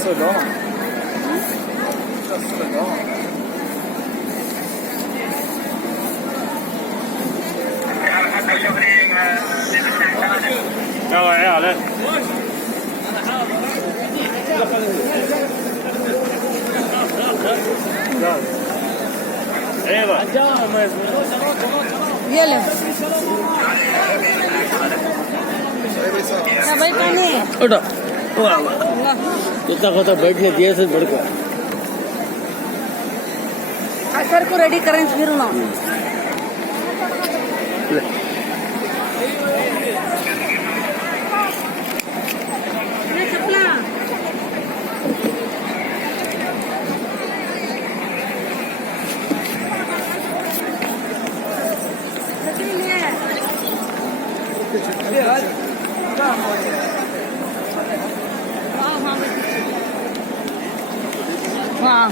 Så bra. Så bra. Ja, ja, det. Eva. Gel. Ya भाई पानी उठो कितना खाता बैठने दिए से बढ़ कर सर को रेडी करें फिर ना हाँ